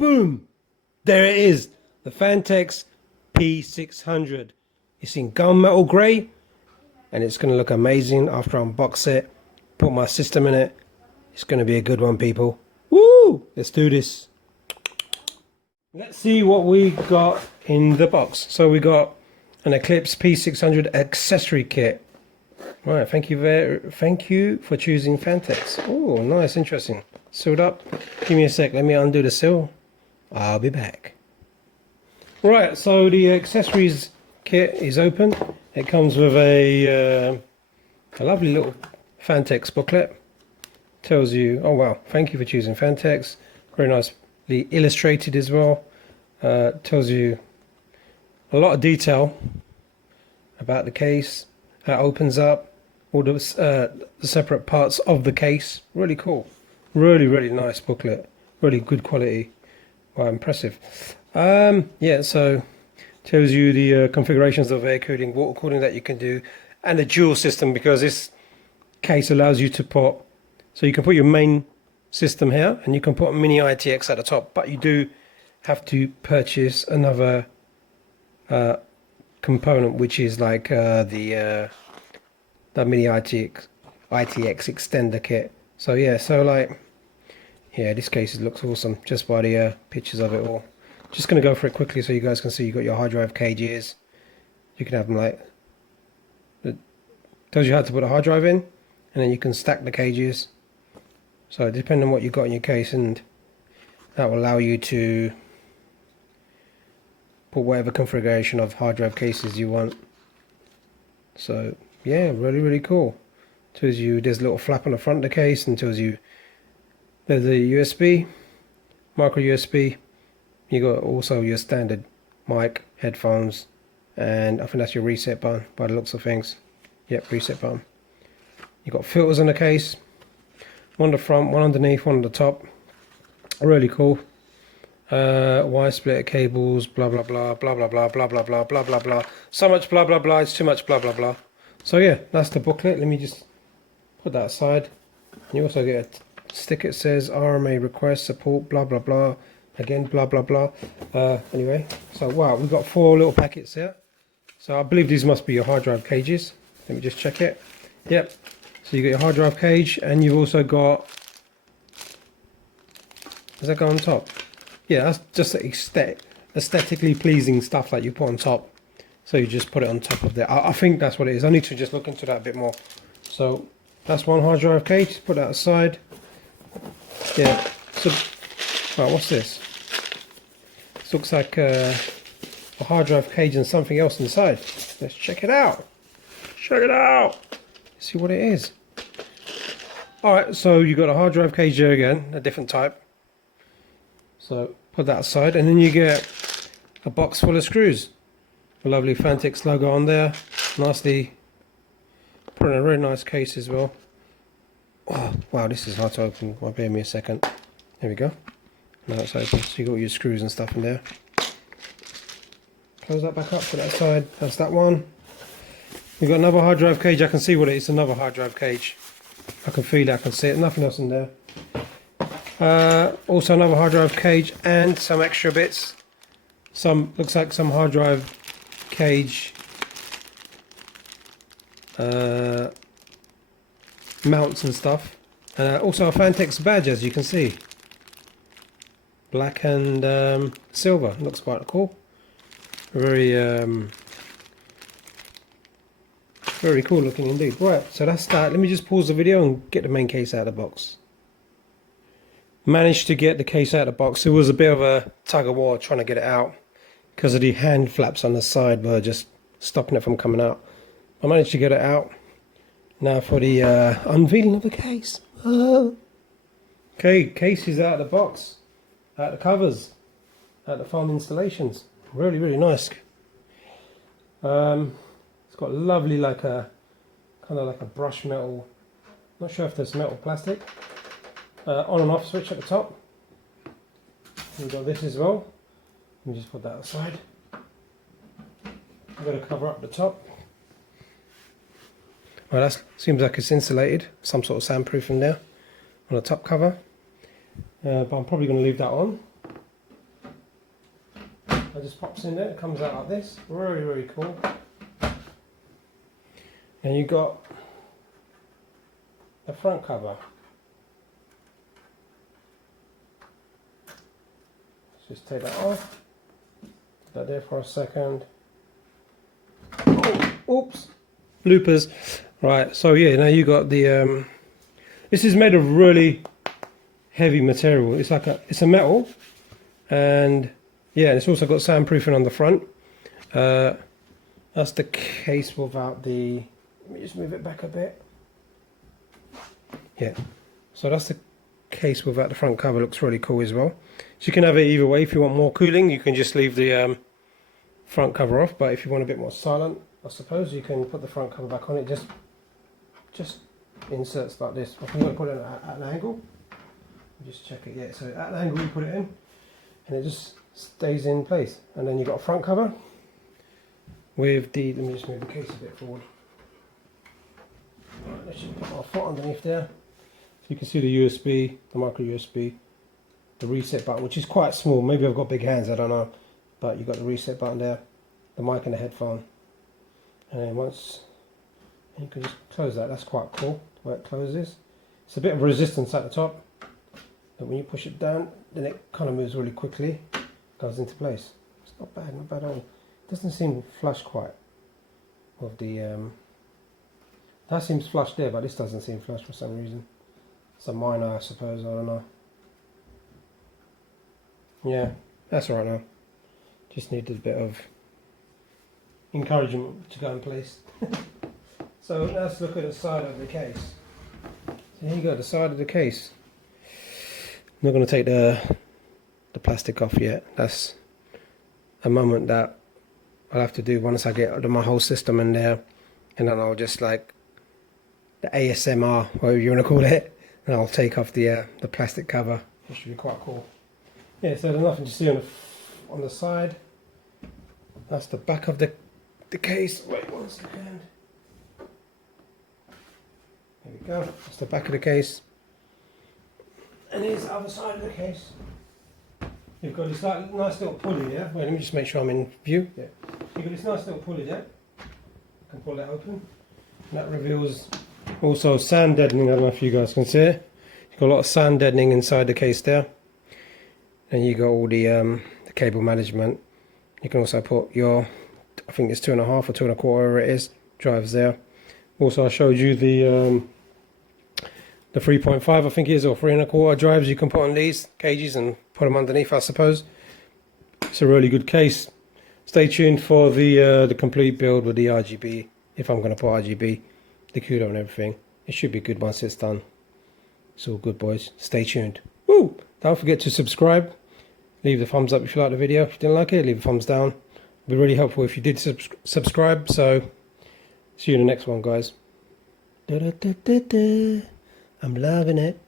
boom, there it is, the Phanteks P600. It's in gunmetal grey, and it's going to look amazing after I unbox it, put my system in it. It's going to be a good one, people. Woo! Let's do this. Let's see what we got in the box. So we got an Eclipse P600 accessory kit. Right, thank you for choosing Phanteks. Oh, nice, interesting. Sealed up. Give me a sec, let me undo the seal. I'll be back. Right, so the accessories kit is open. It comes with a lovely little Phanteks booklet. Tells you, oh wow, thank you for choosing Phanteks. Very nicely illustrated as well. Tells you a lot of detail about the case. How it opens up, all the separate parts of the case. Really cool. Really nice booklet. Really good quality. Wow, impressive. Yeah, so tells you the configurations of air cooling, water cooling that you can do, and the dual system, because this case allows you to put, so you can put your main system here and you can put a mini ITX at the top, but you do have to purchase another component, which is like the mini ITX extender kit. So yeah, so like, yeah, this case looks awesome just by the pictures of it all. Just going to go for it quickly so you guys can see. You got your hard drive cages. You can have them like, it tells you how to put a hard drive in, and then you can stack the cages. So depending on what you've got in your case, and that will allow you to put whatever configuration of hard drive cases you want. So yeah, really cool. Tells you there's a little flap on the front of the case, and tells you there's a USB, micro USB. You got also your standard mic, headphones, and I think that's your reset button by the looks of things. Yep, reset button. You got filters on the case, one on the front, one underneath, one on the top. Really cool. Wire splitter cables, blah blah blah blah blah blah blah blah blah blah blah blah. So much blah blah blah. It's too much blah blah blah. So yeah, that's the booklet. Let me just put that aside. And you also get a sticker. It says RMA request support blah blah blah. Again, blah blah blah. Anyway, so wow, we've got 4 little packets here. So I believe these must be your hard drive cages. Let me just check it. Yep. So you got your hard drive cage, and you've also got. Does that go on top? Yeah, that's just aesthetically pleasing stuff that you put on top. So you just put it on top of there. I think that's what it is. I need to just look into that a bit more. So that's one hard drive cage. Put that aside. Yeah. So, right, what's this? This looks like a hard drive cage and something else inside. Let's check it out. Check it out. See what it is. Alright, so you got a hard drive cage here again, a different type. So put that aside, and then you get a box full of screws. A lovely Phanteks logo on there. Nicely put in a very nice case as well. Oh, wow, this is hard to open. Well, bear me a second. There we go. Now it's open. So you got your screws and stuff in there. Close that back up, put that aside. That's that one. We've got another hard drive cage. I can see what it is. Another hard drive cage. I can feel it. I can see it. Nothing else in there. Also another hard drive cage and some extra bits. Some looks like some hard drive cage mounts and stuff. Also a Phanteks badge, as you can see. Black and silver. Looks quite cool. Very very cool looking indeed. Right, so that's that. Let me just pause the video and get the main case out of the box. Managed to get the case out of the box. It was a bit of a tug of war trying to get it out because of the hand flaps on the side were just stopping it from coming out. I managed to get it out. Now for the unveiling of the case. Okay, case is out of the box, out of the covers, out of the foam installations. Really nice. It's got lovely like a kind of like a brush metal. Not sure if there's metal plastic. On and off switch at the top. We've got this as well. Let me just put that aside. I'm going to cover up the top. Well, that seems like it's insulated, some sort of soundproof in there on the top cover. But I'm probably going to leave that on. It just pops in there, it comes out like this. Really, really cool. And you got the front cover. Let's just take that off. Put that there for a second. Oh, oops. Bloopers. Right, so yeah, now you got the this is made of really heavy material. It's like it's a metal, and yeah, it's also got soundproofing on the front. That's the case without the, let me just move it back a bit. Yeah, so that's the case without the front cover. Looks really cool as well. So you can have it either way. If you want more cooling, you can just leave the front cover off, but if you want a bit more silent, I suppose you can put the front cover back on. It just inserts like this. If you want to put it at an angle, just check it. Yeah, so at an angle you put it in, and it just stays in place. And then you've got a front cover with the, let me just move the case a bit forward. Right, let's just put my foot underneath there. So you can see the USB, the micro USB, the reset button, which is quite small. Maybe I've got big hands, I don't know. But you've got the reset button there, the mic and the headphone. And then once, you can just close that. That's quite cool, the way it closes. It's a bit of resistance at the top. But when you push it down, then it kind of moves really quickly, goes into place. It's not bad at all. It doesn't seem flush quite with the, that seems flush there, but this doesn't seem flush for some reason. It's a minor, I suppose, I don't know. Yeah, that's alright now. Just needed a bit of encouragement to go in place. So let's look at the side of the case. So here you go, the side of the case. I'm not going to take the plastic off yet. That's a moment that I'll have to do once I get my whole system in there, and then I'll just like the ASMR, whatever you want to call it, and I'll take off the plastic cover. It should be quite cool. Yeah, so there's nothing to see on the side. That's the back of the case. Wait 1 second. There we go. That's the back of the case. And here's the other side of the case. You've got this nice little pulley there. Wait, let me just make sure I'm in view. Yeah. You've got this nice little pulley there. You can pull that open. And that reveals also sound deadening. I don't know if you guys can see it. You've got a lot of sound deadening inside the case there. And you got all the cable management. You can also put your, I think it's 2.5 or 2.25, whatever it is, drives there. Also, I showed you the 3.5, I think it is, or 3.25 drives you can put on these cages and put them underneath, I suppose. It's a really good case. Stay tuned for the complete build with the RGB, if I'm going to put RGB, the CUDA and everything. It should be good once it's done. It's all good, boys. Stay tuned. Woo! Don't forget to subscribe. Leave the thumbs up if you like the video. If you didn't like it, leave a thumbs down. It'd be really helpful if you did subscribe. So, see you in the next one, guys. I'm loving it.